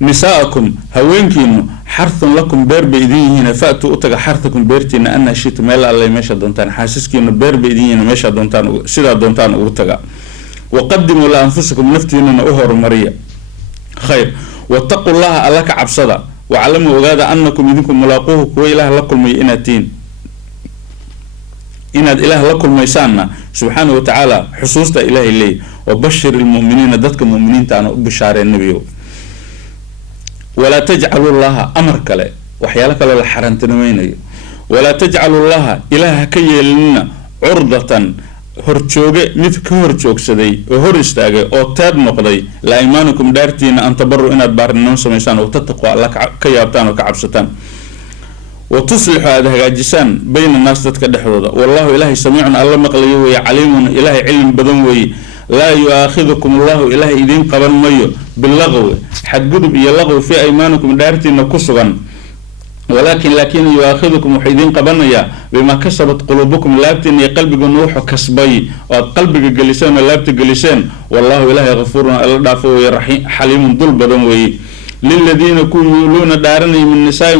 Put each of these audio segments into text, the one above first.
نساءكم هوينكينو حرث لكم بير بإيديهن فأتوا أتغى حرثكم بيرتين أن شئتم إلا الله ماشا دونتان حاسسكينو بير بإيديهن ماشا دونتان سيدا دونتان أتغى وقدموا لأنفسكم نفتين أهر مريا خير واتقوا الله ألك عبصدا وعلموا وغادا أنكم إذنكم ملاقوه وإله لكم ميئناتين إن الإله لكم ميسانا سبحانه وتعالى حصوصة إله إليه وبشر المؤمنين ذاتك المؤمنين تعنوا بشار النبي ولا تجعلوا الله أمر كله وحيالك الله حرنتنوين ولا تجعلوا الله إله كي لنا عرضة هرتشوغي مثل كهرتشوغ سدي وهرستاغي أو تاب نقضي لا إيمانكم دارتين أن تبروا إن أدبار النمس ميسان وتتقوا لك كيابتان وكعبستان وتصلح هذا جسان بين الناس تتكدحوضا والله إلهي سميع الله مقلي عليم إلهي علم بدنوي لا يؤاخذكم الله إلهي إذن قبل ميو باللغو حد قدب يلغو في أيمانكم دارتين كسغا ولكن يؤاخذكم وحيدين قبلنا بما كسبت قلوبكم لابتن قلبك نوح كسبي وقلبك جلسان لابت جلسان والله إلهي غفور الله دافو حليم ذل بدنوي للذين يقولون دارني من نساء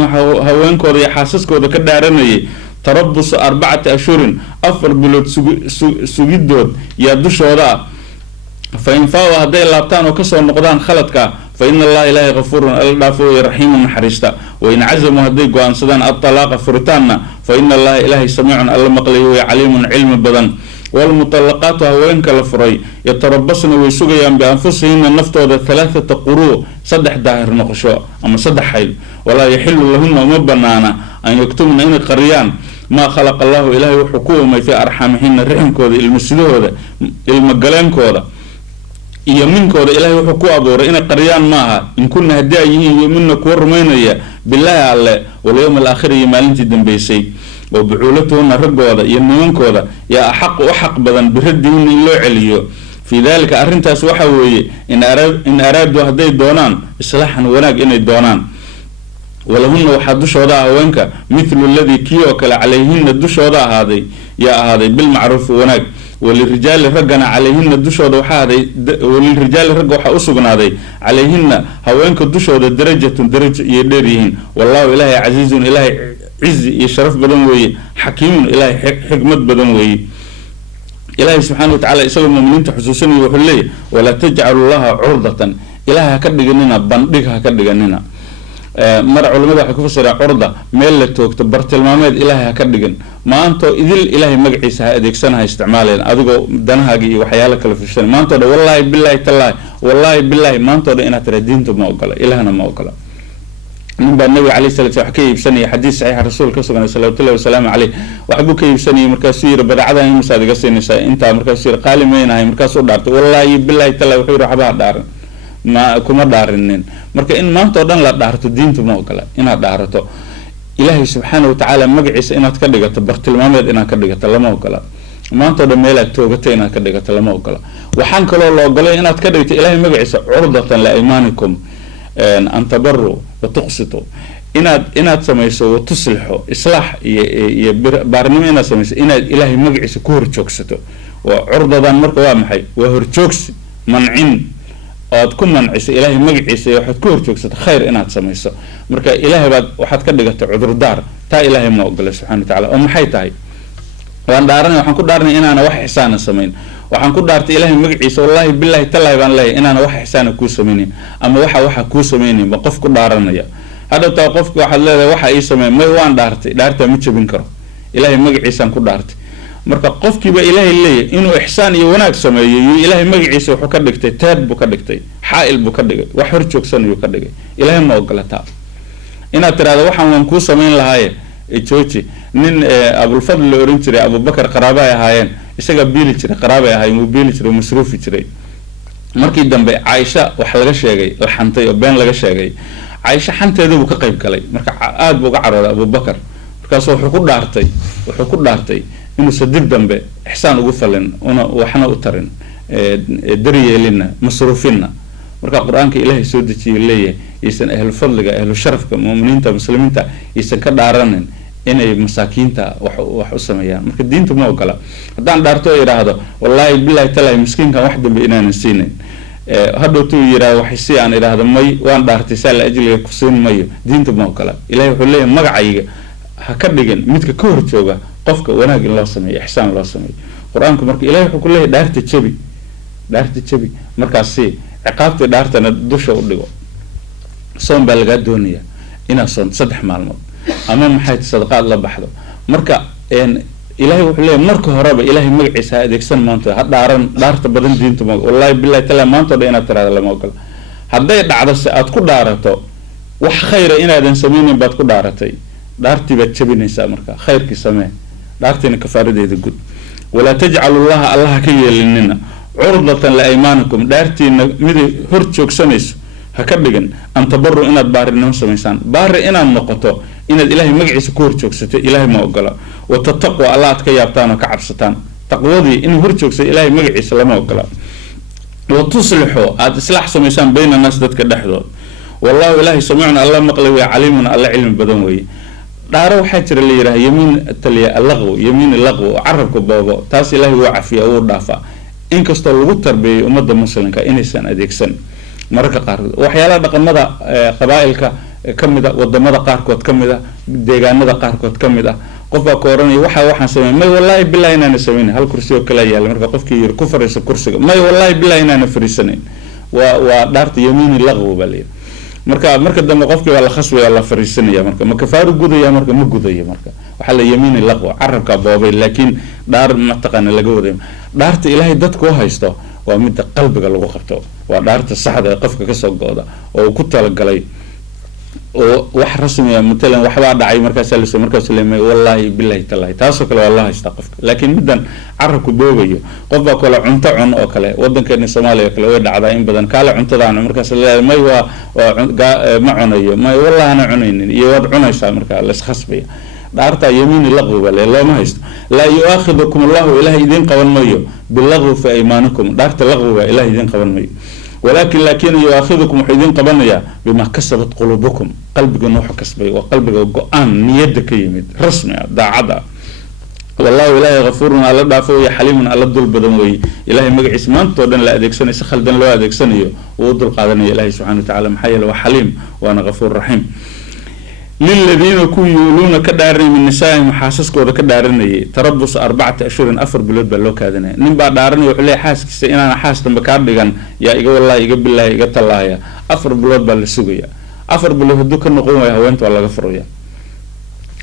هوانكو يا حاسسكو ذا كدارني تربص 4 أشهر أفر بلود سجدود يا دشورا فإن فاوا هدي لابتان وكسر نقدان خلطك فإن الله إلهي غفور الدافو رحيم حريستا وإن عزموا هدي قوان صدان الطلاق فرتانا فإن الله إلهي سميع الله مقلي عليم علم بدن والمطلقات هوينك لفري يتربصن ويسوغيان بأنفسهن النفتو 3 قروء صدح داهر نقشو أما صدح حيل ولا يحل لهن ومبنانا أن يكتمن إن قريان ما خلق الله إلهي وحكومة في أرحامهن الرحم كود المسلوه المقلين كود يمين كود إلهي وحكومة أبور إن قريان معها إن كنا هدائيه يمين كور مينيا بالله على واليوم الآخر يمالين تدن بيسي وبعولتهن رجودا ينمون كودا يا أحق وحق بدن بردهن إلا عليو في ذلك أرنتاس وحوي إن أرادوا هدي دونان إصلاحا وناك إن الدونان ولهن وحدش وضع وينك مثل الذي كيوكل عليهن الدش وضع هذه يا هذه بالمعروف وناك وللرجال رجنا عليهن الدش وضع هذه وللرجال رجوا حأسقنا هذه عليهن هوينك الدش وضع درجة يدريهن والله إلهي عزيز إلهي عز يشرف بدنوي حكيم إلهي حكمة بدنوي إلهي سبحانه وتعالى يسوي المؤمنين تحسسني وحليه ولا تجعل الله عرضة إلهي هكذا جننا بندقها هكذا جننا مرة علماء حكوا سرع عرضة ميل توك تبرت المامد إلهي هكذا جن ما أنتو إذل إلهي مجلس هذيك سنة استعمالين أذكر دنها جي وحيالك في السنة ما أنتو والله بالله تالله والله بالله ما أنتو إنا تردينتو ما أقوله إلهنا ما أقوله نبى النبي عليه الصلاة والسلام حكي بسني حديث صحيح الرسول كسرنا صلى الله عليه وسلم عليه وحبوك بسني مركزير بدعها هي مساعدة سني أنت مركزير قال مين هاي مركز صدرت والله بالله تلا وحير حبها دار ما كم دارنين مركز إن ما تودن لا دارت الدين تما وكلا إن دارته إلهي سبحانه وتعالى مجلس إن تكدجت برت المامد إن كدجت لما وكلا ما تودن ميلك توجتين كدجت لما وكلا وحنك الله قال إن تكدجت إلهي مجلس عرضة لإيمانكم أن تبروا وتقسطوا إن تسميسوا وتصلحوا إصلاح برنامج إن تسميس إن إلهي مجلس كور تشوكسته وعرضة مركوا وامحي وهر تشوكس منعين أو تكون منعس إلهي مجلس يحط كور تشوكسته خير إن تسميسه مركا إلهي بعد واحد كده عذر دار تا إلهي ما أقول سبحانه وتعالى محي تاي وأن دارني وحنكون دارني إن أنا واحد إحسان السمين وحنكون دارت إلهي مجلس والله بالله تلا يبان لي إن أنا واحد إحسان كوسميني أما واحد كوسميني بقف كل دارنا يا هذا توقفك واحد لا واحد يسمين ما هو دارت متش بنكره إلهي مجلس أن كل دارت مركب قفك بإلهي اللي إنه إحسان يوناك سمي إلهي مجلس وحكدك تاد بكدك حائل بكدك وحرتشوك سن يكدك إلهي ما أقولتها إن ترى هذا واحد من كوسمين لهاي إتشوتي من أبو الفضل الأورنتري أبو بكر قرابة هاين إسقى بيلتري قرابة هاي مبيلتري ومصروف تري مركي دم عائشة وحلقة شيء الحنتي وبين لقى شيء عائشة حنتي ذو بكقيب كلي مرك عاد بقعر أبو بكر مركاسو حكود دارتي إنه صدق دم إحسان وقفلن وحنا أترن دري لنا مصروفنا مركا قرآن كإلهي سودتي اللي يسن أهل الفضل أهل الشرف كمؤمنين مسلمين يسن كدارنن إن مساكين تا وحسميان مركا الدين تما وكلا هدان دارتو إلى هذا والله بالله تلا مسكين كان واحد بإنا نسينين hadhow tuu yiraa waxay aan iraahdo may waan dhaartay sal ajliga ku siin mayo diinta ma kala ilaahay wuxuu leeyahay magacayga ha ka dhigin midka ka hor jooga qofka wanaag in loo sameeyo ihsaan loo sameeyo quraanku marka ilaahay wuxuu ku leeyahay dhaarta jabi markaas ciqaabta dhaartana dusha u dhigo soon baa laga doonaya ina soon 3 maalmood ama maxay sadaqad la baxdo marka ilaahay wuxuu leeyahay marka horeba ilaahay magaciisa adeegsan maanta ha dhaarta badan diinta ma wallahi billahi taala maanta ina tiraada lama ogol haday dhacdo si aad ku dhaarato wax khayr inaadan sameeynin baad ku dhaaratay dhaartii baad jabinaysaa marka khayrkii samee dhaartina kafaaradeeda gud wala tajcalu allaha ka yeelinina urdatan la aymanakum dhaartiina mid hor joogsanayso ha ka dhigan an tabarru inaad baarinimo sameeysan baari inaad noqoto inaad ilaahay magaciisa ku hor joogsato ilaahay ma ogola wa tattaqwa allah ka yaabtaan oo ka cabsataan taqwadii in hor joogsato ilaahay magaciisa lama ogola wa tuslihu aad islaax sameeysan bayna nas dadka dhaxdood wallahu ilaahi samiicun allah maqli wa alimun allah ilmi badan way dhaaro waxa jira la yiraahdo yamiin taliya alaqo yamiin alaqo arabka boobo taas ilaahay waa cafiya oo dhaafa in kasta lagu tarbiyo umada muslimka inaysan adeegsan marka qaar waxyaalaha dhaqamada qabaa'ilka kamida wadamada qaarkood kamida deegaanada qaarkood kamida qofka kooranay waxaan sameeyay may wallahi billahi inaan sameeyay hal kursi oo kala yaal marka qofkii yir ku fariiso kursiga may wallahi billahi inaan fariisanin waa dhaarta yamiin alaqo baliya marka dambe qofkii waa la khasbay la fariisanaya marka ma kafaaru gudaya marka ma gudaya marka waxa la yamiin alaqo arabka boobay laakiin dhaar ma taqaan laga waday dhaarta ilaahay dadku haysto waa mid qalbiga lagu qabto waa dhaarta saxda ee qofka ka soo gooda oo ku talagalay oo wax rasmi ah matalan waxba dhacay markaas leemay wallahi billahi taala taasoo kale wallahi haysta qofka laakiin midan arabku boobayo qofba kale cunto cun oo kale wadankeena Soomaaliya kale way dhacdaa in badan kala cuntadaan markaas leemay waa ma cunayo may wallahi ana cunaynin iyo wad cunaysa marka la iskhasbay dhaarta yamiin laqwa lama haysto la yu'akhidukum Allahu ilahi idin qaban mayo bilagwi fi aymanikum dhaarta laqwa ilahi idin qaban mayo ولكن يؤاخذكم وحيدين قبلنا بما كسبت قلوبكم قلبك نوح كسبي وقلبك قان نيدك يمد رسمي داعدا والله إلهي غفور على دافو يا حليم على الدل بدنوي إلهي مقعس ما انتو دن لا أديك سنة سخل دن لو أديك سنة وودل قادني إلهي سبحانه وتعالى محيل وحليم وأنا غفور رحيم للذين يقولون كدارين من نسائهم حاسسك وذا كدارين تربص 4 أشهر أفر بلود بلوك هذا نبى دارين وحلي حاسك إن أنا حاسس بكار دجان يا إيجا والله إيجا بالله إيجا الله يا أفر بلود بالسوقية أفر بلود هدوك النقوم يا هوانت ولا غفروا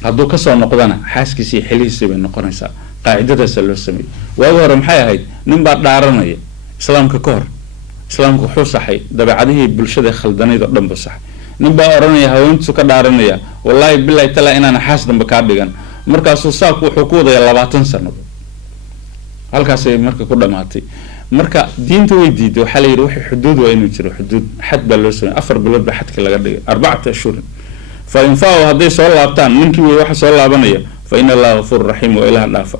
هدوك صار نقدنا حاسك سي حلي سي بالنقرن سا قاعدة سلوا السمي وأول رمحية هاي نبى دارين إسلام ككور إسلام كحوس صحي دبي عاديه بالشدة خلدني ضم بصح نبى أرني هونت سك دارنيا والله بالله تلا إن أنا حاسد بكارديجان مركز الساق وحقوق يا 20 سنة هالكاسي مركز كل ماتي مركز دين تويديد وحلي يروح حدود وإنه يصير حدود حد بلوسون أفر بلود بحد كلا قدي 4 أشهر فإن فاو هذي صار لابتان منك وواحد صار لابنية فإن الله غفور رحيم وإله العفو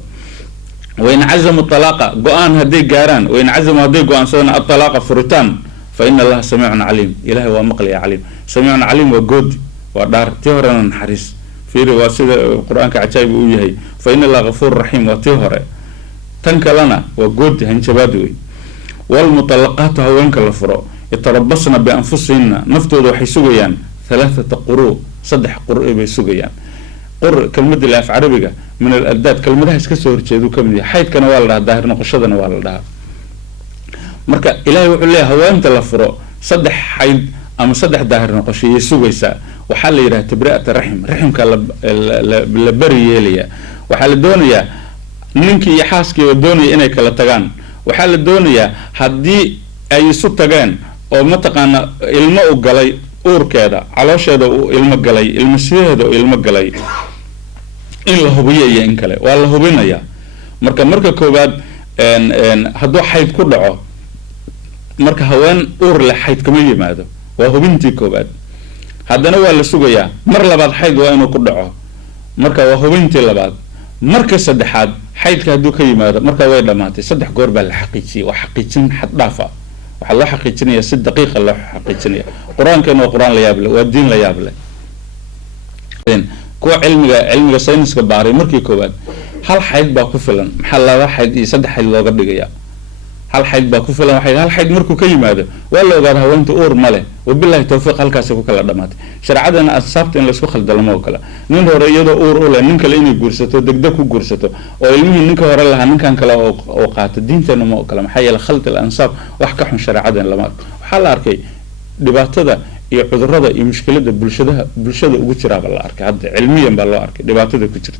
وإن عزم الطلاق قان هدي جاران وإن عزم هدي قان صار الطلاق فرتان فإن الله سميع عليم إلهي ومقلي عليم سميع عليم وجود ودار تهرنا حريص في رواية القرآن كعجائب ويهي فإن الله غفور رحيم وتهر تنكلنا وجود هنشبادوي والمطلقات هوانك الفرو يتربصن بأنفسهن نفتوذ حيسويان 3 قروء 6 قروء بيسويان قر كلمة الله في عربية من الأداد كلمة هسكسور جدو كمدي حيث كان والله ظاهر نقشدنا والله marka ilaahay wuxuu leeyahay haweenta la furo 3 xayd ama 3 daahir noqoshiyo sugaysa waxa la yiraahdaa tabri'at rahimka la bariyeelaya waxa la doonayaa ninkii iyo xaaskii doonaya inay kala tagaan waxa la doonayaa hadii ay isu tagaan oo mataqaana ilmo u galay uurkeeda caloosheeda uu ilmo galay ilmasiyeeda uu ilmo galay in la hubiyo in kale waa la hubinaya marka koobaad haduu xayd ku dhaco marka haween uur la xayd kama yimaado waa hubintii koobaad haddana waa la sugayaa mar labaad xayd waa inuu ku dhaco marka waa hubintii labaad marka saddexaad xaydka hadduu ka yimaado marka way dhamaatay 3 goor baa la xaqiijiyay waa xaqiijin xad dhaaf ah waxa loo xaqiijinayaa 6 daqiiqo loo xaqiijinayaa quraankan waa quraan la yaab leh waa diin la yaab leh kuwa cilmiga sayniska baaray markii koobaad hal xayd baa ku filan maxaa laba xayd iyo 3 xayd looga dhigayaa hal xayd baa ku filan waxay hal xayd markuu ka yimaado waa la ogaada haweenta uur ma leh wabillahi tawfiiq halkaas ku kala dhamaatay sharcadana asbaabta in la isku khaldalmo oo kale nin hore iyadoo uur u leh nin kale inay guursato degdeg ku guursato oo ilmihii ninka hore lahaa ninkan kale oo qaato diinteena ma oo kale maxay yeelay khalt al ansaab wax ka xun sharcadan lama arko waxa la arkay dhibaatada iyo cudurrada iyo mushkilada bulshada ugu jira baa la arkay hadda cilmiyan baa loo arkay dhibaatada ku jirta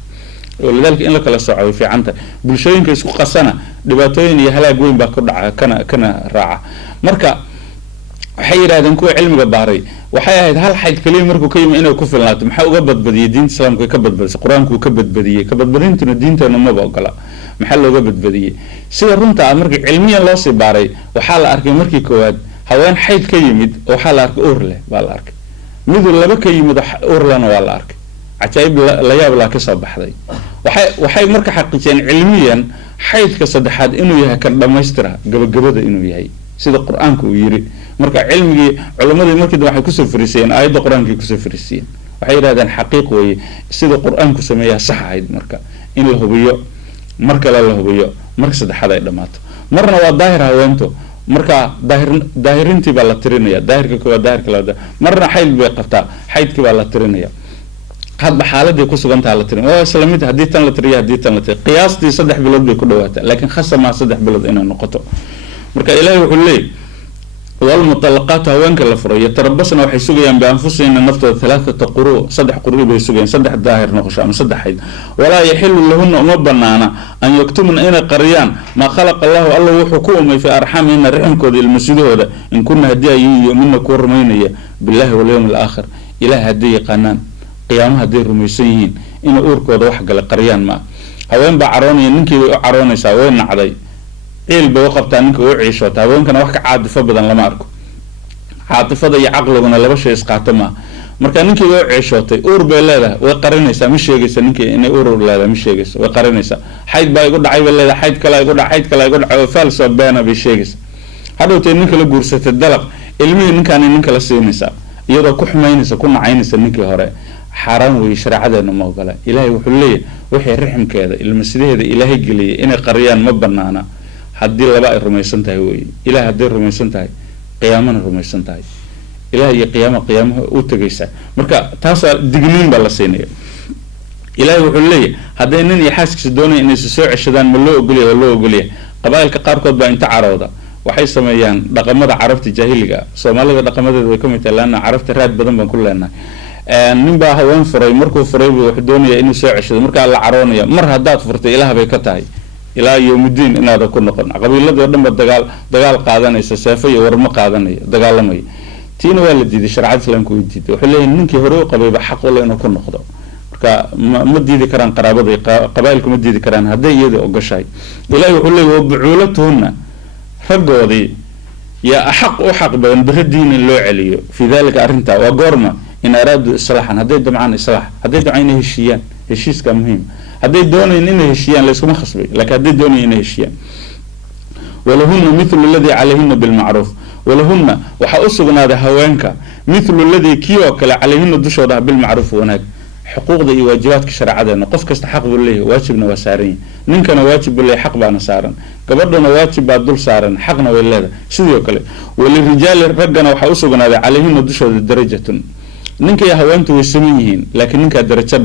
ولذلك إن لك لسه في عنده بالشيء كيسوق قصنا دباتين يهلا جوين بكرة كنا راعة مركا حير هذا نكون علم جباري وحياة هل حد كلمة مركو كلمة إنه كفر لا تمحو قبض بديه دين السلام كبض بديه القرآن كبض بديه كبض بديه إنتنا الدين تنا ما بقى محله قبض بديه سير رنت أمرك علميا لا صباري وحال أرك مركي كواد هوان حيد كيمد وحال أرك أورله بالأرك ميدو لبك يمد أورلنا والأرك عجائب لا يبلا كسب بحدي وحي مركا حقيقين علميا حيث كصدحات إنه يهكر دمايسترها قبل إنه يهي سيد القرآن كويري مركا علمي علماء مركا ده كسب فريسين آيات القرآن كسب فريسين وحي هذا حقيقي وي سيد القرآن كسميها صح هيد مركا إن له بيو مركا لا له بيو مركا صدحات دمات مرنا والظاهر هوانتو مركا ظاهرينتي بالترينيا ظاهر كوا ظاهر كلا مرنا حيل بيقطع حيد كوا ترينيا هذا حالة يكون أنت على ترين وسلامت هديت أنا لتريه هديت أنا لتري قياستي صدح بلد بيكون وقته لكن خاصة مع صدح بلد إنه نقطه مركا إلهي يقول لي والمطلقات هوانك الأفراد يتربصن وحيسوقين بأنفسهن نفترض 3 قروء صدح قروء بيسوقين صدح الظاهر نخش أم صدح حيد ولا يحل لهن أمبنانا أن يكتمن أين قريان ما خلق الله وحكومه في أرحامهن رحم كود المسجد هذا إن كنا هدية يؤمن كورمينية بالله واليوم الآخر إله هدية قنان قيامها دير رميسيين إن أوركو ضوح قال قريان ما هوين بعروني ننكي عروني ساوين عدي إيه بوقف تانك وعيشوت هوين كان وحك عاطفة بدن لما أركو عاطفة ضي عقلنا لبش يسقط ما مركا ننكي وعيشوتي أور بلاده وقرنيسا مش يجيس ننكي إن أور لا مش يجيس وقرنيسا حيد با يقول عيب لا حيد كلا يقول فالس بينا بيشيجس هذا تنك لجورسة الدلق علمي ننك أنا ننك لسينيسا يدا كحمينيسا كنا عينيسا ننكي هراء حرام ويشرع هذا الموضوع إلهي وحليه وحي الرحم كذا المسجد هذا إلهي قلي إن قريان مبنانا حدي لباء الرميسان تاي إله هدي الرميسان تاي قياما الرميسان تاي إلهي قيامه وتجيسا مركا تاسع دقنين بالسينية إلهي وحليه هذا إنني يحاسك سدوني إن سسوع الشدان ملو قليه قبائل كقاركود بأنت عروضة waxay sameeyaan dhaqamada carabta jaahiliga Soomaaliga dhaqamadeedu way kamid tahay laana carabta raad badan baan ku leenahay nin baa haween furay markuu furay wuxuu doonaya inuu soo ceshado marka la caroonaya mar hadaad furtay ilaah bay ka tahay ilaa yawmidiin inaad ku noqon qabiilada oo dhan dagaal qaadanaysa saafay warma qaadanaya dagaalamay tiina waa la diiday sharciyada islaamku way diiday wuxuu leeyahay ninkii hore u qabayba xaq u leeyahay inuu ku noqdo marka ma diidi karaan qaraabada qabaa'ilku ma diidi karaan haday iyada ogashay ilaahay wuxuu leeyahay bucuulatuhunna رجودي يا أحق بدن بردين اللو عليه في ذلك أرنتا وقرمة إن أرادوا إصلاحا هديد معنا إصلاح هديد عينه الشيان الشيس كمهم هديد دوني إنه الشيان ليس ما خصبي لكن هديد دوني إنه الشيان ولهن مثل الذي عليهن بالمعروف ولهن وحأصبنا هذا هوانك مثل الذي كيوكل عليهن الدشورة بالمعروف هناك حقوق ذي واجباتك شرعية نقف كاستحق بالله واجبنا وسارين ننكنا واجب بالله حق بنا سارن قبضنا واجب بعدل سارن حقنا ولا سيدي وكله وللرجال رجنا وحوسبنا عليهم الدشور الدرجة ننك يا هوانت وسميهين لكن ننك درجة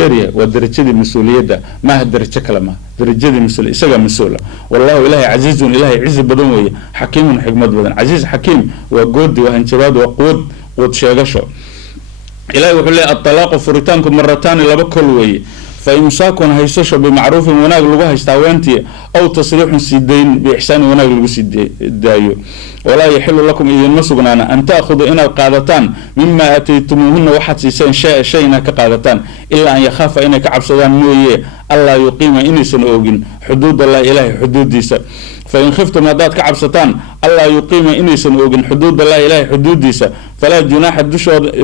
درية ودرجة المسؤولية ده ما هالدرجة كلمة درجة المسؤولية سجى مسؤولة والله إلهي عزيز إلهي عز بدنوي حكيم حكمة بدن عزيز حكيم وجود وانشباد وقود شاقشو إلهي وحول لي الطلاق فريتانكم مرتان لبكل وي فإمساكم هيسش بمعروف وناق لغوها استعوانتي أو تصريح سيدين بإحسان وناق لغو سيدايو ولا يحل لكم إذن مسقنانا أن تأخذوا إنا القادتان مما أتيتموهن واحد سيسان شيئنا كقادتان إلا أن يخاف إنك عبصدان نويه الله يقيم إنسان أوغن حدود الله إلهي حدود ديسا فإن خفتم هدات كعبستان الله يقيم إنسان أوغن حدود الله إلهي حدود ديسا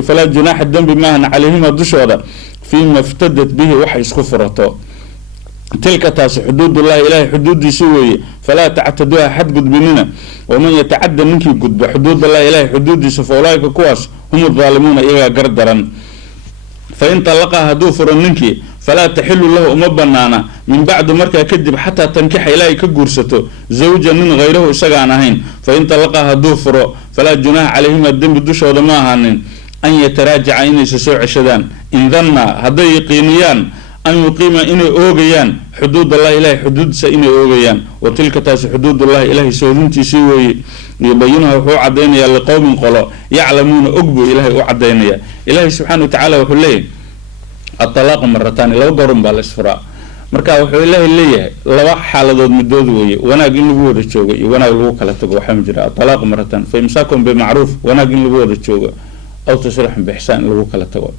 فلا جناح الذنب ماهن عليهما الدشورة فيما افتدت به وحي سخفرته تلك تاس حدود الله إلهي حدود سوي فلا تعتدوها حد قد بننا ومن يتعدى منك قد بحدود الله إلهي حدود فأولئك كواس هم الظالمون إلى قردرا فإن طلقها هدوفر منك فلا تحل له أما بنانا من بعد مركا كدب حتى تنكح إلهي كجورسته زوجا من غيره إسقانا هين فإن طلقها دوفرو فلا جناح عليهما الدم بدوش ودماها أن يتراجع إن يسوع عشدان إن ظن هذا يقينيان أن يقيم إنه أوجيان حدود الله إلهي حدود سإنه أوجيان وتلك تاس حدود الله إلهي سودنتي سوي يبينها هو عدينيا لقوم قلا يعلمون أقبوا إلهي وعدينيا إلهي سبحانه وتعالى وحليه الطلاق مرتان لو قرن بالإسفراء مركا وحو إلهي ليه لو حالة مدود وي وانا قل لبوه الشوغة وانا قلوه كلا تقوى حمجرا الطلاق مرتان فإمساكم بمعروف وانا قل لبوه الشوغة أو تسرح بإحسان لبوه كلا تقوى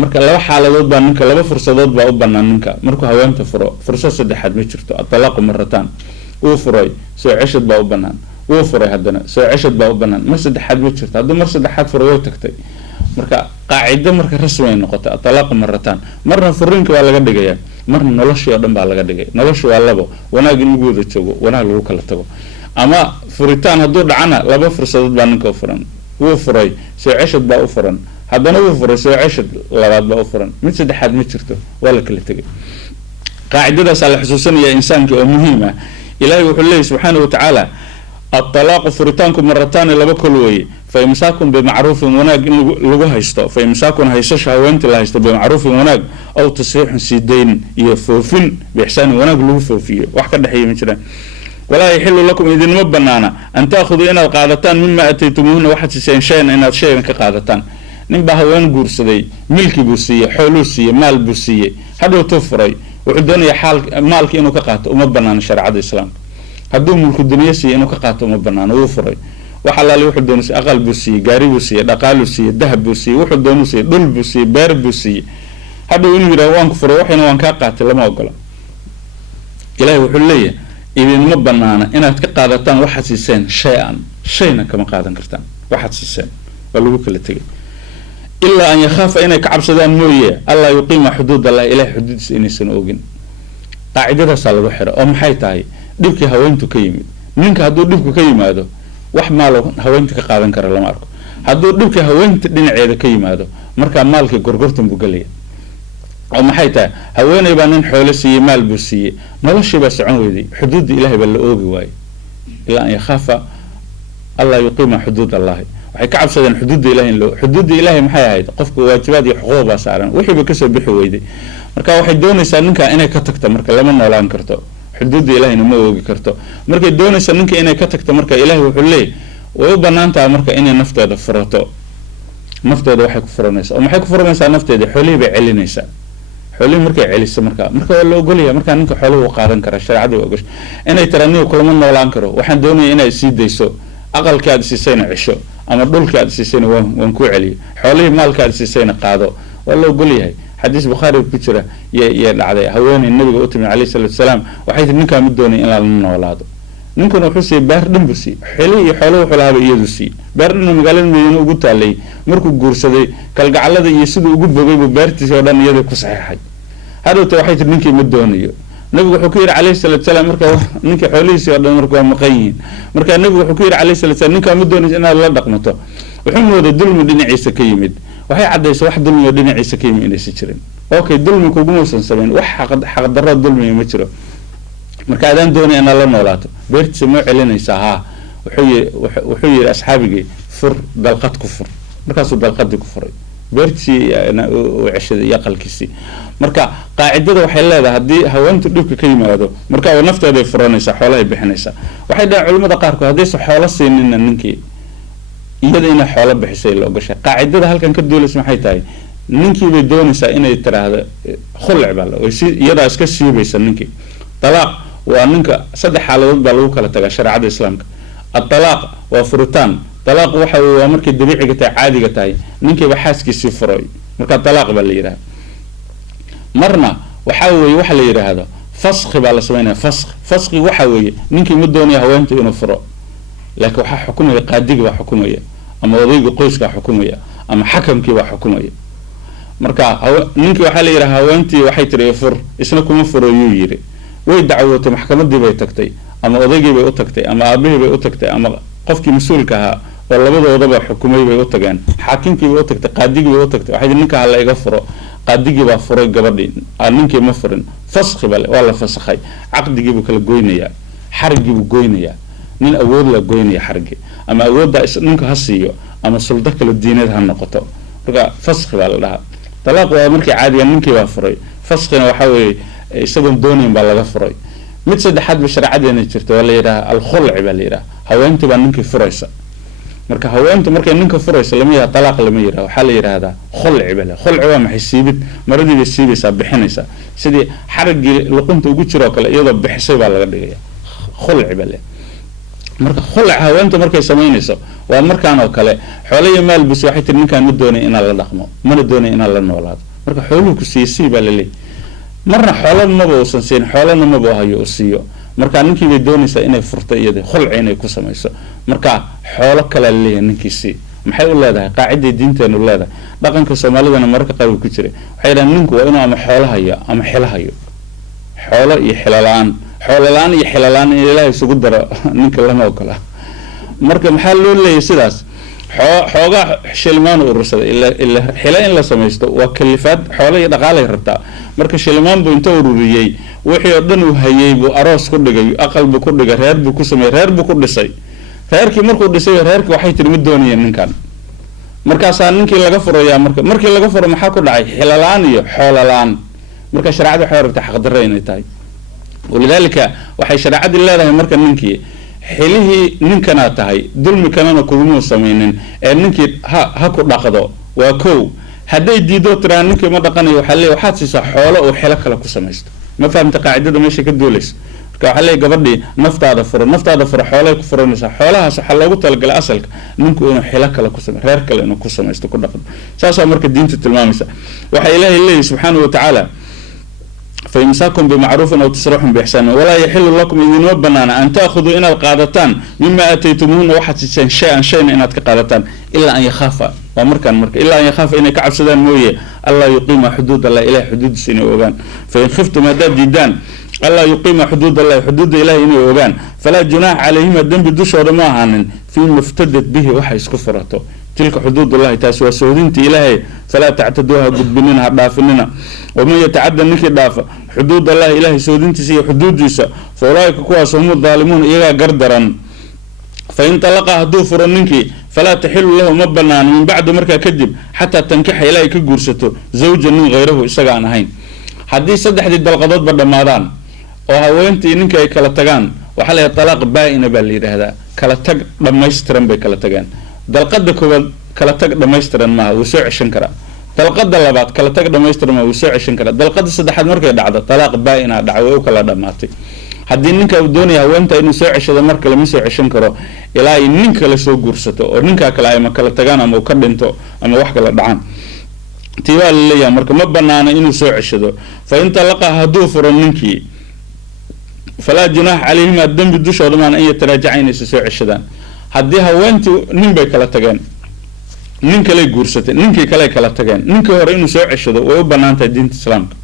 marka laba xaaladood baa ninka laba fursadood baa u banaan ninka markuu haweenta furo fursad saddexaad ma jirto talaaq maratan uu furay soo ceshad baa u banaan uu furay hadana soo ceshad baa u banaan mar saddexaad ma jirto hadda mar saddexaad furay way tagtay marka qaacida marka rasmi ay noqoto talaaq maratan marna furinka waa laga dhigayaa marna noloshii oo dhan baa laga dhigay noloshu waa labo wanaag in lagu wada joogo wanaag lagu kala tago ama furitaan hadduu dhacana laba fursadood baa ninka u furan uu furay soo ceshad baa u furan haddana uu furay soo ceshad labaad baa u furan mid saddexaad ma jirto waa la kala tegay qaacidadaas la xusuusanaya insaanka oo muhiim ah ilaahay wuxuu leeyahay subxaanahu wa tacaala الطلاق فريتانكم مرتان لبا كلوي فإمساكم بمعروف وناق لغو هيستو فإمساكم هيسش هاوانت لا هيستو بمعروف وناق أو تصريح سيدين يفوفين بإحسان وناق لغو فوفيه وحكا دحية من شرا ولا يحل لكم إذن مبنانا أن تأخذوا إنا القادتان مما أتيتموهن واحد سيسين شيئا إنا شيئا كقادتان نبا هوان قرصدي ملكي بوسية حلوسية مال بوسية هذا توفري وعدوني حال مالك إنو كقات ومبنانا شرع الإسلام hadduu mulku dunya siiyo inuu ka qaato ma banaano uu furay waxa la wuxuu doonay aqal buu siiyay gaari buu siiyay dhaqaal buu siiyay dahab buu siiyay wuxuu doonay siiyay dhul buu siiyay beer buu siiyay hadduu inuu yiraahdo waan ku furay waxina waan ka qaatay lama ogola ilaahay wuxuu leeyahay idin ma banaana inaad ka qaadataan waxa siiseen shayna kama qaadan kartaan waxa siiseen waa lagu kala tagay illa an yakhafa inay ka cabsadaan mooyee alla yuqima xuduud allah ilaahay xuduudisa inaysan oogin qaacidadaas lagu xiro oo maxay tahay dhibkii haweentu ka yimid ninka hadduu dhibku ka yimaado wax maal haweenta ka qaadan kara lama arko hadduu dhibkii haweenta dhinaceeda ka yimaado markaa maalkii gorgortan buu galaya oo maxay tahay haweeney baa nin xoolo siiyey maal buu siiyey noloshii baa socon weyday xuduudda ilaahay baa la oogi waayey ilaa an yakhafa alla yuqiima xuduud allahi waxay ka cabsadeen xuduudda ilaahay xuduudda ilaahay maxay ahayd qofka waajibaad iyo xuquuq baa saaran wixii ba kasoo bixi weyday marka waxay doonaysaa ninka inay ka tagto marka lama noolaan karto xuduudda ilaahayna ma oogi karto markay doonaysa ninka inay ka tagto marka ilaahay wuxuu leeyahay way u banaantahay marka inay nafteeda furato nafteeda waxay ku furanaysaa oo maxay ku furanaysaa nafteeda xoolihii bay celinaysaa xoolihii markay celiso marka waa la ogolyahay marka ninka xooluhu qaadan kara sharciyadu waa ogoshay inay tiraniyo kulama noolaan karo waxaan doonayaa inay sii dayso aqalkii aad siisayna cisho ama dhulkii aad siisayna waan ku celiyo xoolihii maalka aad siisayna qaado waa la ogolyahay حديث بخاري بكتيرة يدعى هواني النبي أتمنى عليه الصلاة والسلام وحيث نكا مدوني إلا لنا ولاده نكون وحسي باردن بسي حلي حلو حلها بيدوسي باردن مقالن بينو قلت عليه مركو قرصدي كالقعلة يسد وقب بيبو بارتي سودان يدك صحيح هذا توحيث نكا مدوني نبي حكير عليه الصلاة والسلام مركا نكا حلي سودان مركا مقيين مركا نبي حكير عليه الصلاة والسلام نكا مدوني إن الله دقمته وحمو ذا الظلم دين عيسى كيمد waxay cadeysay wax dulmi oo dhinaciisa ka yimid inaysan jirin okay dulmi kugu muusan sameyn wax xaq darro dulmi ma jiro marka aadaan doonay in la noolaato beertiisa ma celinaysa wuxuu yiri asxaabigii fur dalqad ku fur markaasuu dalqadii ku furay beertiisa uu ceshaday yaqalkiisii marka qaacidada waxay leedahay hadii haweentu dhibka ka yimaado marka ay nafteeda furanaysa xoolaha bixinaysa waxay dhac culimada qaarkood hadii xoolo siinina ninkii iyada inay xoolo bixisay loo gashay qaacidada halkan ka duulaysa maxay tahay ninkii bay doonaysaa inay tiraahdo khulc baa oo iyada iska siibaysa ninkii talaaq waa ninka saddex xaaladood baa lagu kala tagaa sharciga islaamka at-talaaq waa furitaan talaaq waxa waa markii dabiiciga tahay caadiga tahay ninkii ba xaaskiisii furay marka talaaq baa la yiraahdaa marna waxa weeye waxa la yiraahdo fasakh baa la sameeyaa fasakh waxa weeye ninkii ma doonayo haweenta inuu furo laakiin waxa xukumaya qaadiga baa xukumaya ama odayga qoyska xukumaya ama xakamkii baa xukumaya marka ninkii waxa la yiraahdaa haweentii waxay tiri fur isna kuma furayuu yiri way dacwatay maxkamadii bay tagtay ama odaygii bay u tagtay ama aabihii bay u tagtay ama qofkii mas'uulka ahaa oo labadoodaba xukumay bay u tageen xaakimkii bay u tagtay qaadigii bay u tagtay waxay ninka la iga furo qaadigii baa furay gabadhii ninkii ma furin fasakhi bale waa la fasakhay caqdigii buu kala goynayaa xarigii buu goynayaa nin awood la goynaya xarigii ama awoodda ninka ha siiyo ama sulda kala diineed ha noqoto marka fasakhi baa la dhahaa talaaq waa markii caadiga ninkii baa furay fasakhina waxa weeye isagoon doonayn baa laga furay mid saddexaad ba sharcadeena jirta waa la yidhaha alkhulci baa la yidhaha haweentii baa ninkii furaysa marka haweentu markay ninka furaysa lama yidhaha talaaq lama yidhaha waxaa la yidhaahdaa khulci bale khulci waa maxay siibid maradii bay siibaysaa bixinaysaa sidii xarigii luqunta ugu jiroo kale iyadoo bixisay baa laga dhigaya khulci bale marka khulci haweentu markay samaynayso waa markaan oo kale xoolo iyo maal bis waxay tiri ninkaan ma doonay inaan la dhaqmo mana doonay inaan la noolaado marka xooluhu ku siisay baa la leeyahay marna xoolana maba uusan siin xoolana maba hayo u siiyo marka ninkii bay doonaysaa inay furto iyada khulci inay ku samayso marka xoolo kale leeyahay ninkiisi maxay u leedahay qaacidii diinteenu leedahay dhaqanka Soomaalidana marka qaar ku jiray waxay yiraahdaan ninku waa inuu ama xoolo hayo ama xilo hayo xoolo iyo xilalaan xoolaan iyo xilalaan Ilaahay isugu daro ninka lama ogola marka maxaa loo leeyahay sidaas xooga shilmaan urursada ila xila in la samaysto waa kalifaad xoolo iyo dhaqaalay rabtaa marka shilmaan buu inta ururiyay wixii oo dhan uu hayay buu aroos ku dhigay aqal buu ku dhigay reer buu ku sameeyay reer buu ku dhisay reerkii markuu dhisay reerkii waxay tiri mid doonayeen ninkan markaas ninkii laga furayaa markii laga furo maxaa ku dhacay xilalaan iyo xoolalaan marka shariicadu waxay rabtaa xaq darro inay tahay walidaalika waxay shariicadu leedahay marka ninkii xilihii ninkana tahay dulmi kanana kuma sameeynin ee ninkii ha ku dhaqdo waa koow haday diido tiraan ninkii ma dhaqanayo waxa leeyahay waxaad siisaa xoolo oo xilo kale ku samaysto ma fahamta qaacidada meesha ka duulayso marka waxa leeyahay gabadhii naftaada furo xoolo ku furanaysa xoolahaas waxa loogu talagalay asalka ninku inuu xilo kale ku sameeyo reer kale inuu ku samaysto ku dhaqdo saasa marka diintu tilmaamaysa waxa ilaahay leeyahay subhanahu wa ta'ala فإمساكم بمعروف أو تسرحهم بإحسان ولا يحل لكم إذن وبنانا أن تأخذوا إن القادتان مما أتيتمون واحد شيئا إن القادتان إلا أن يخاف ومركان إلا أن يخاف إن كعب سدان موية الله يقيم حدود الله إله حدود سنة وغان فإن خفتم أداب ديدان الله يقيم حدود الله حدود إله إنه وغان فلا جناح عليهم الدم بدوش ورماها في مفتدت به وحي سكفرته تلك حدود الله تاسوا سودينتي إلهي فلا تعتدوها قد بننا دافننا ومن يتعدى نكي دافع حدود الله إلهي سودينتي سي حدود جيسا فأولئك كواس هم الظالمون إيغا قردرا فإن طلقها هدو فرننكي فلا تحل له مبنان من بعد مركا كذب حتى تنكح إلهي كقرسته زوجا من غيره إساقا عنهين حديث صدح دي القضاء بردمادان وهوينتي ننكي كالتقان وحالي طلاق بائن بالي هذا كالتق لما يسترن بي كالتقان dalqada koowaad kala tag dhameystiran ma uu soo ceshan kara dalqada labaad kala tag dhameystiran ma uu soo ceshan kara dalqada saddexaad markay dhacdo talaaq baayina dhacay oo kala dhamaatay haddii ninka uu doonayo haweenta inuu soo ceshado marka lama soo ceshan karo ilaa ay nin kale soo guursato oo ninka kale ay ma kala tagaan ama uu ka dhinto ama wax kala dhacaan tiwaa leeyahay marka ma banaana inuu soo ceshado fa inta laqa haduu furo ninkii fala junah alayhima dambi dushooda ma ay taraajacayna soo ceshadaan haddii haweentu nin bay kala tageen nin kale guursatay ninkii kale kala tageen ninkii hore inuu soo ceshado way u banaantay diinta islaamka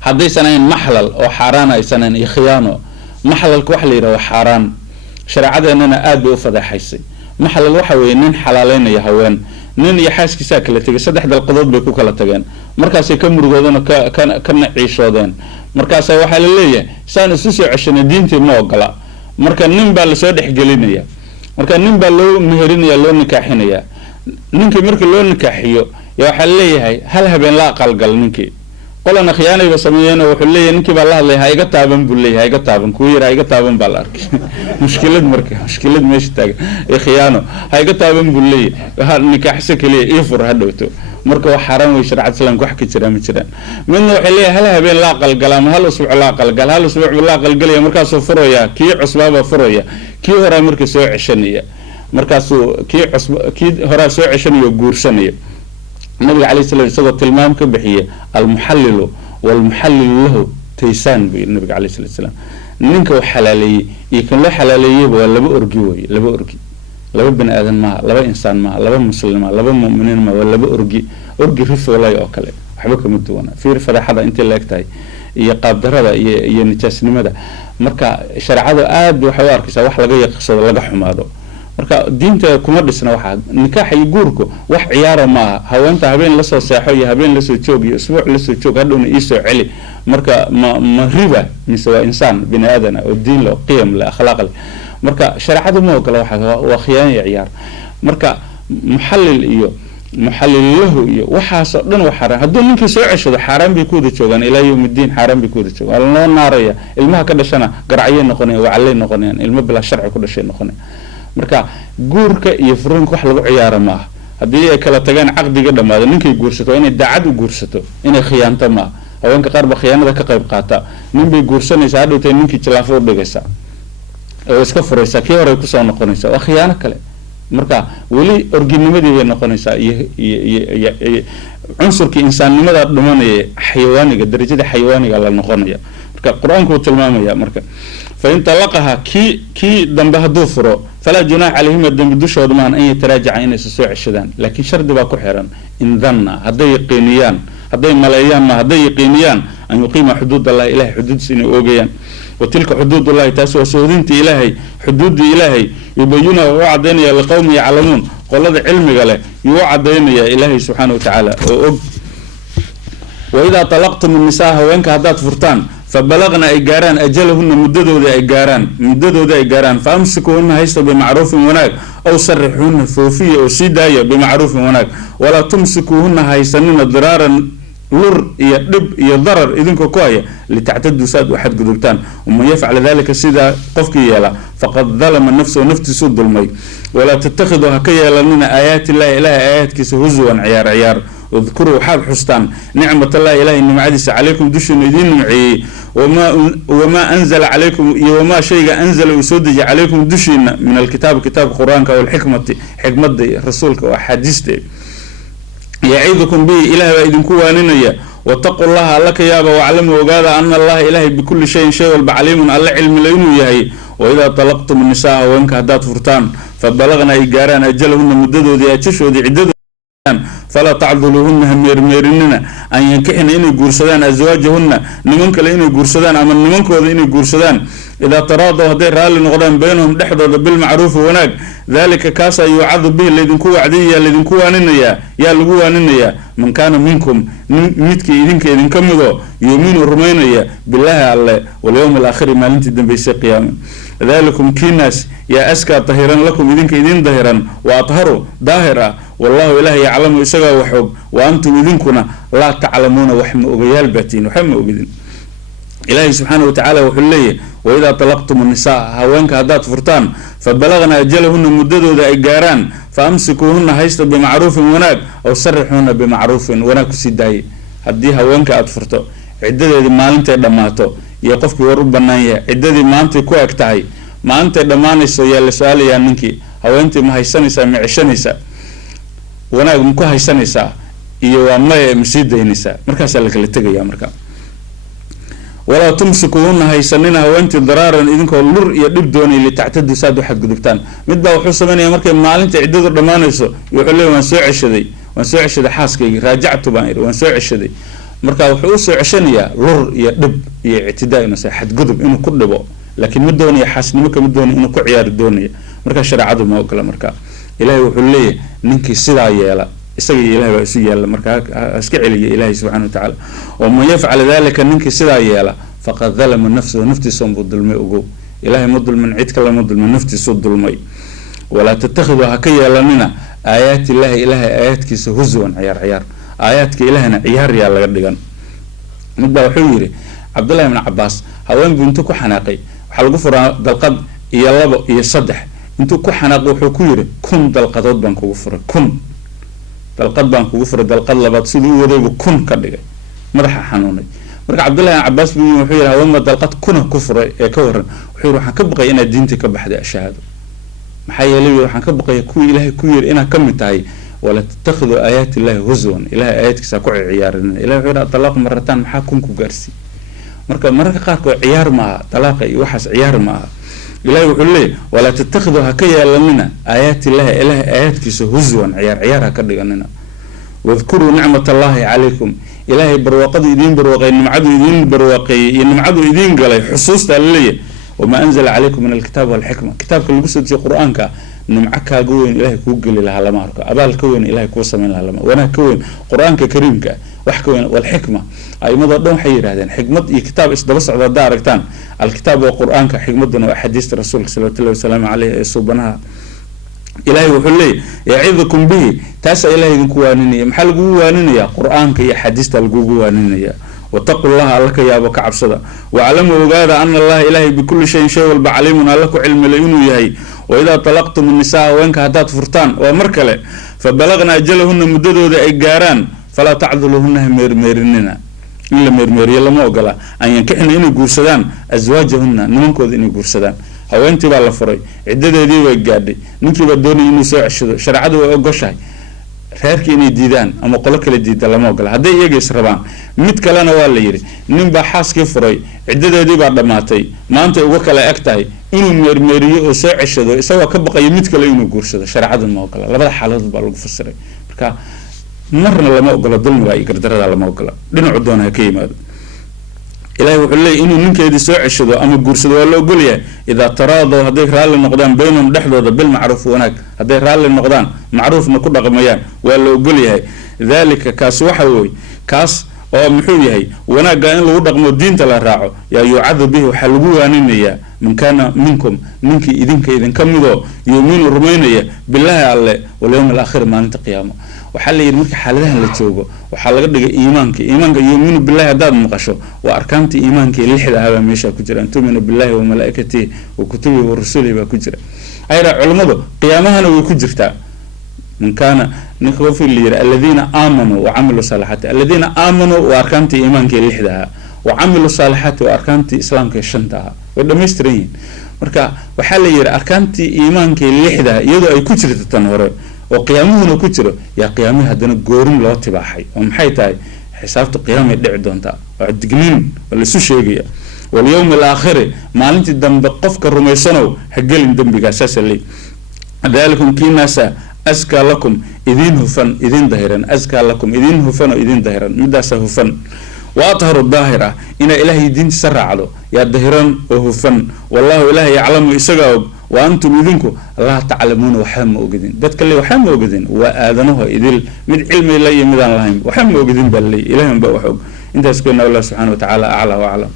haddii saneen maxlal oo xaraan ay saneen iyo khiyaano maxlalku wax la yiraahdo xaraan shariicadeena aad bay u fadaxaysay maxlal waxa weeye nin xalaaleynaya haween nin iyo xaaskiisa kala tagay saddex dalqadood bay ku kala tageen markaas ay ka murugoodana ka naciishoodeen markaas waxa la leeyahay saan isu soo ceshanay diintii ma ogola marka nin baa la soo dhaxgelinaya marka nin baa loo meherinayaa loo nikaaxinayaa ninkii markii loo nikaaxiyo waxa leeyahay hal habeen la aqalgal ninkii qolana khiyaanayba sameeyeen wuxuu leeyahay ninkii baa la hadlay ha iga taaban buu leeyahay iga taaban ku yiri iga taaban baa la arkay mushkilad meesha taagan khiyaano ha iga taaban buu leeyahay ha nikaaxisa kaliya iyo fur hadhowto marka wax xaraan way sharciyada islaamka wax ka jira ma jiraan midna waxa leeyahay hal habeen la aqalgal ama hal usbuuc la aqalgal hal usbuuc la aqalgal markaas uu furaya kii cusbaaba furaya kii hore markii soo ceshanaya markaas kii hore soo ceshanaya guursanaya nabiga kaleey sallallahu isagoo tilmaam ka bixiyay al-muhallil wal-muhallil lahu taysan bi nabiga kaleey sallallahu ninka wax xalaaleeyay iyo kan loo xalaaleeyay waa laba orgi way laba orgi laba bani aadan ma laba insaan ma laba muslima laba muuminiin ma laba orgi rifoolay oo kale waxba kama duwana fiir faraxada inta la egtahay iyo qaab darada iyo nijaasnimada marka shariicadu aad waxay u arkaysaa wax laga yaqsado laga xumaado marka diinta kuma dhisna waxa nikaax iyo guurku wax ciyaara ma haweenta habeen la soo seexo iyo habeen la soo joog iyo isbuuc la soo joog hadhowna ii soo celi marka ma riba mise waa insaan bini aadan oo diin leh qiyam leh akhlaaq leh marka shariicadu ma ogola waxa waa khiyaan iyo ciyaar marka muxallil iyo muxallil lahu iyo waxaas oo dhan waxa hadduu ninkii soo ceshado xaraan bay ku wada joogaan ilaa yawmidiin xaraan bay ku wada joogaan loo naaraya ilmaha ka dhashana garacay noqonayaan wacalay noqonayaan ilmo bila sharci ku dhashay noqonayaan marka guurka iyo furiinka wax lagu ciyaaro ma aha haddii ay kala tagaan caqdiga dhamaado ninkay guursato inay daacad u guursato inay khiyaanto ma haweenka qaar ba khiyaanada ka qayb qaata nin bay guursanaysaa hadhowtay ninkii jilaafo u dhigaysaa oo iska furaysaa kii hore ku soo noqonaysaa waa khiyaano kale marka weli orginimadii bay noqonaysaa iyo cunsurkii insaannimada dhimanaya xayawaaniga darajada xayawaaniga la noqonaya marka qur-aanku uu tilmaamaya marka فإن طلقها كي دنبها دوفرو فلا جناح عليهما الدنب دوشو ضمان أن يتراجع إن يسوع الشدان لكن شرط باكو حيران إن ظن هذا يقينيان هذا ملايان ما هذا يقينيان أن يقيم حدود الله إلهي حدود سنة أوجيان وتلك حدود الله تسوى سودنت إلهي حدود إلهي يبينها وعدين يا لقوم يعلمون قال هذا علم قال يوعدين يا إلهي سبحانه وتعالى وإذا طلقتم النساء وينك هذا فرتان فبلغنا إيجاران أجلهن مددود إيجاران فأمسكوهن هيستو بمعروف وناك أو صرحوهن فوفية أو سيداية بمعروف وناك ولا تمسكوهن هيسنين ضرارا لر يدب يضرر إذنكو كوية لتعتدوا ساد واحد قدبتان ومن يفعل ذلك سيدا قفك يلا فقد ظلم النفس ونفس سود المي ولا تتخذوا هكيا لنا آيات الله إله آيات كيس هزوا عيار واذكروا حال حستان نعمة الله إله إن معدس عليكم دش ندين معي وما أنزل عليكم وما شيء أنزل وسودج عليكم دش من الكتاب كتاب القرآن والحكمة حكمة رسولك وحديثه يعيذكم به إله وإذن كوانينيا واتقوا الله لك يا أبا وعلموا وقال أن الله إله بكل شيء والبعليم الله علم لينو يهي وإذا طلقتم النساء وإنك هدات فرتان فبلغنا إيجاران أجلهن مددوا ذي أتشوا ذي عددوا فلا تعذلوهن هميرننا أن ينكحن إني قرصدان أزواجهن نمنك لإني قرصدان أما نمنك وإني قرصدان إذا تراضوا هدير رالي نغضان بينهم دحضوا بالمعروف وناك ذلك كاسا يعذ به الذين كوا عديا الذين كوا ننيا يا لقوا ننيا من كان منكم ميتك إذن كمدوا يؤمن الرمينيا بالله الله واليوم الآخر ما لنت الدن بيسي قياما ذلكم كيناس يا أسكى طهيرا لكم إذن ظهرا وأطهروا ظاهرا والله إله يعلم إسقى وحب وأنتم إذنكنا لا تعلمون وحم أبيال باتين وحم أبيدين إلهي سبحانه وتعالى وحليه وإذا طلقتم النساء هوانك هدات فرطان فبلغنا أجلهن مددوا ذا إيجاران فأمسكوهن هيست بمعروف وناك أو سرحوهن بمعروف وناك سيداي هدي هوانك أتفرطو عدد ما أنت دماتو يقفك وربنا عدد ما أنت كوك تاي ما أنت دمانيسو يا لسؤال يا ننكي هوانتي ما هيسانيسا معشانيسا wanaag ma ku haysanaysaa iyo waa ma masiidaynaysaa markaas la kala tagayaa marka wala tumsikuuna haysanina hawanti daraaran idinkoo lur iyo dhib doonay li tactadu saad waxad gudubtaan mid baa wuxuu sameeyaa markay maalinta ciidadu dhamaanayso wuxuu leeyahay waan soo ceshaday xaaskayga raajactu baan iri waan soo ceshaday marka wuxuu soo ceshanayaa lur iyo dhib iyo ictidaa inuu xad gudub inuu ku dhibo laakiin mid doonaya xaasnimo kama doonay inuu ku ciyaar doonaya marka shariicadu ma ogala marka إلهي وحليه ننكي صدا يلا إسقي إلهي وإسقي يلا مركا أسكعلي إلهي سبحانه وتعالى ومن يفعل ذلك ننكي صدا يلا فقد ظلم نفسه ونفتي صنب الظلمي أجو إلهي مضل من عيد كلا مضل من نفتي صد الظلمي ولا تتخذوا هكيا لنا آيات الله إلهي آياتك سهزوا عيار آياتك إلهنا عيار يا الله قدقان مدى وحيري عبد الله بن عباس هوين بنتكو حناقي وحلقوا فرا دلقد يلابو يصدح intuu ku xanaaqo wuxuu ku yiri kun dalqadood baan kugu furay kun dalqad baan kugu furay dalqad labaad sidoo wadaygu kun ka dhigay madaxa xanuunay marka Cabdullaahi Cabbaas wuxuu yiri haweenka dalqad kun ku furay ee ka waran wuxuu waxaan ka baqay inaad diinta ka baxday shahaado maxay yeelay waxaan ka baqay ku Ilaahay ku yiri inaad kamid tahay wala tattakhidhu ayati Ilaahi huzwan Ilaahay ayadkiisa ku ciyaarin Ilaahay wuxuu talaq maratan maxaa kun ku gaarsi marka qaar ko ciyaar ma talaqa iyo waxas ciyaar ma إلهي وحليه ولا تتخذوا هكيا لنا آيات الله إله آيات كيسو هزوا عيار هكذا لنا واذكروا نعمة الله عليكم إلهي برواقض يدين برواقي نمعدو يدين برواقي نمعدو يدين قالي حصوص للي وما أنزل عليكم من الكتاب والحكمة كتاب كل بسد في قرآنك nimca kaaga weyn ilaahay kuu geli lahaa lama arko abaal ka weyn ilaahay kuu samayn lahaa lama wanaag ka weyn qur-aanka kariimka wax ka weyn wal xikma aimada dhan waxay yiraahdeen xikmad iyo kitaab isdaba socda da aragtaan alkitaab waa qur-aanka xikmaduna waa xadiista rasuulka sallallahu alayhi wasallam ee subanaha ilaahay wuxuu leeyahay yacidukum bihi taas ilaahay idinku waaninaya maxaa lagu waaninaya qur-aanka iyo xadiista lagu waaninaya واتقوا الله الله كيابو كعبسدا وعلموا وغادا أن الله إلهي بكل شيء والبعليم لكم علم لينو يهي وإذا طلقتم النساء وإنك هدات فرطان ومركلة فبلغنا أجلهن مددو ذا إيقاران فلا تعذلوهن ميرميرننا إلا ميرمير يلا موقلا أن ينكحن إني قرسدان أزواجهن نمنكو إني قرسدان هو أنت بالله فري عدد دي وإيقادي نمكي بدوني إنو سوء شرعادو وإيقوشاي reerkii inay diidaan ama qolo kale diida lama ogola hadday iyaga israbaan mid kalena waa la yiri nin baa xaaskii furay cidadeedii baa dhamaatay maanta uga kala eg tahay inuu meermeeriyo oo soo ceshado isagoo ka baqay mid kale inuu guursado sharciyadu ma ogola labada xaaladood baa lagu fasiray marka marna lama ogola dulmiga iyo gardarada lama ogola dhinacu doonaa ka yimaado إلهي وحلي إنه منك يدي سوء الشدو أما قرصدو ولا أقوليه إذا تراضوا هذيك رال النقدان بينهم دحضوا بالمعروف هناك هذيك رال النقدان معروف نقول رقميان ولا أقوليه ذلك كاس وحوي كاس أو محويه وأنا قاين له رقم الدين تلا راعه يا يعذب به حلقوه أنينيا من كان منكم منك إذن كمدوا يؤمن الرومانية بالله على واليوم الآخر ما أنت قيامه وحل يرمك حالها اللي تشوفه وحل قد إيمانك يؤمن بالله هذا مقشو وأركانت إيمانك للحد هذا ميشا كجرا أن تؤمن بالله وملائكته وكتبه ورسوله بكجرا أيضا علماء قيامها وكجرتا من كان نخوف اللي الذين آمنوا وعملوا صالحات الذين آمنوا وأركانت إيمانك للحدها وعملوا صالحات وأركانت إسلامك شنتها وده مسترين مركا وحل أركانت إيمانك للحدها يدو أي كجرة التنور وقيامه كجرة يا قيامه هذين جورم لا تباحي ومحيتاي حسابته قيامه يدعي دونتا وعدقنين ولا سوشيجيا واليوم الآخر ما أنت دم بقفك الرميسانو حقل دم بقاساس اللي ذلكم كي ناسا أزكى لكم إذين هفن إذين ظاهرا أزكى لكم إذين هفن وإذين ظاهرا مداسة هفن وأطهر الظاهرة إن إلهي دين سرع له يا ظاهرا وهفن والله إلهي يعلم إسقاء وأنتم إذنكم لا تعلمون وحم وجدين ذاتك اللي وحم وجدين وآذنوها إذل من علم الله يمدان لهم وحم وجدين باللي إلههم بوحوق إنت سكنا الله سبحانه وتعالى أعلى وأعلم